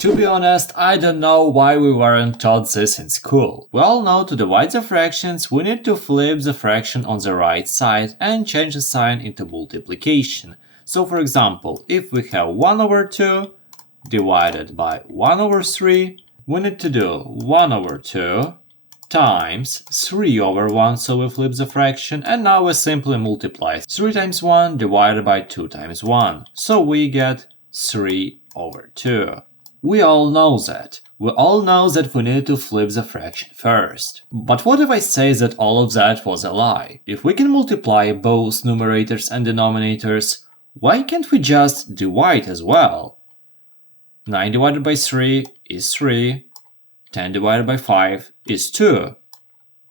To be honest, I don't know why we weren't taught this in school. We all know to divide the fractions we need to flip the fraction on the right side and change the sign into multiplication. So for example, if we have 1 over 2 divided by 1 over 3, we need to do 1 over 2 times 3 over 1, so we flip the fraction, and now we simply multiply 3 times 1 divided by 2 times 1, so we get 3 over 2. We all know that. We all know that we need to flip the fraction first. But what if I say that all of that was a lie? If we can multiply both numerators and denominators, why can't we just divide as well? 9 divided by 3 is 3. 10 divided by 5 is 2.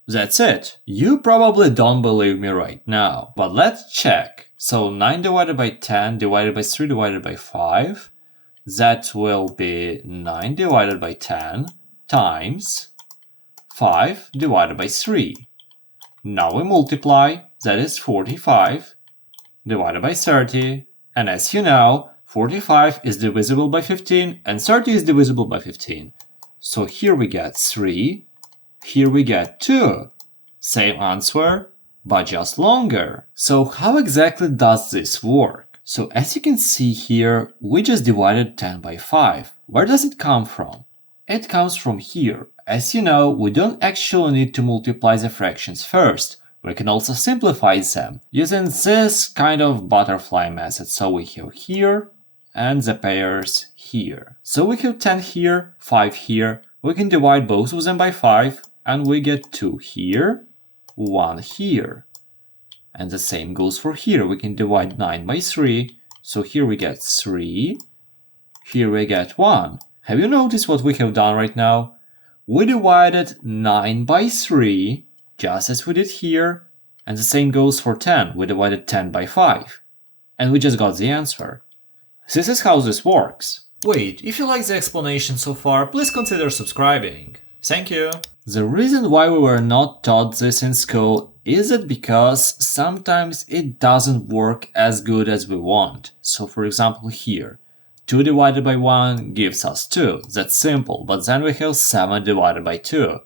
That's it. You probably don't believe me right now, but let's check. So 9 divided by 10 divided by 3 divided by 5, that will be 9 divided by 10 times 5 divided by 3. Now we multiply, that is 45 divided by 30, and as you know, 45 is divisible by 15 and 30 is divisible by 15. So here we get 3, here we get 2. Same answer, but just longer. So how exactly does this work? So as you can see here, we just divided 10 by 5. Where does it come from? It comes from here. As you know, we don't actually need to multiply the fractions first. We can also simplify them using this kind of butterfly method. So we have here and the pairs here. So we have 10 here, 5 here. We can divide both of them by 5 and we get 2 here, 1 here. And the same goes for here. We can divide 9 by 3. So here we get 3. Here we get 1. Have you noticed what we have done right now? We divided 9 by 3, just as we did here. And the same goes for 10. We divided 10 by 5. And we just got the answer. This is how this works. Wait, if you like the explanation so far, please consider subscribing. Thank you. The reason why we were not taught this in school is it because sometimes it doesn't work as good as we want. So for example here, 2 divided by 1 gives us 2. That's simple, but then we have 7 divided by 2.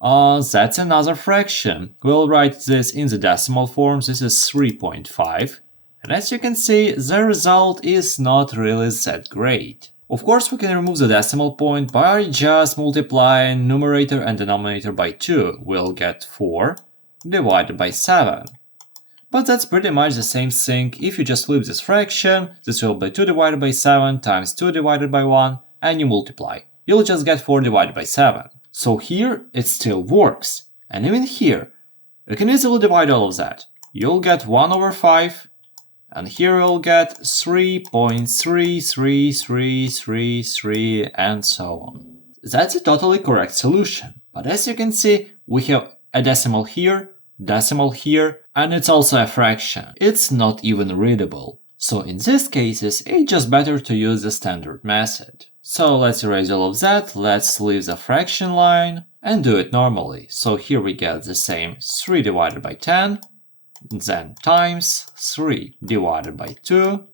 That's another fraction. We'll write this in the decimal form. This is 3.5. And as you can see, the result is not really that great. Of course, we can remove the decimal point by just multiplying numerator and denominator by 2. We'll get 4 divided by 7. But that's pretty much the same thing. If you just flip this fraction, this will be 2 divided by 7 times 2 divided by 1, and you multiply. You'll just get 4 divided by 7. So here it still works. And even here, you can easily divide all of that. You'll get 1 over 5. And here we'll get 3.33333 and so on. That's a totally correct solution. But as you can see, we have a decimal here, and it's also a fraction. It's not even readable. So in these cases, it's just better to use the standard method. So let's erase all of that, let's leave the fraction line and do it normally. So here we get the same 3 divided by 10. Then times 3 divided by 2,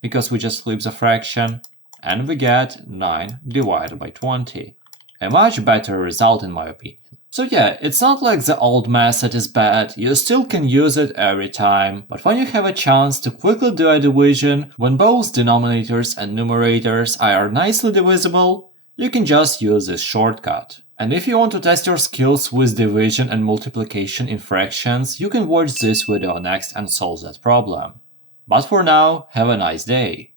because we just flip the fraction, and we get 9 divided by 20. A much better result in my opinion. So yeah, it's not like the old method is bad, you still can use it every time, but when you have a chance to quickly do a division, when both denominators and numerators are nicely divisible, you can just use this shortcut. And if you want to test your skills with division and multiplication in fractions, you can watch this video next and solve that problem. But for now, have a nice day.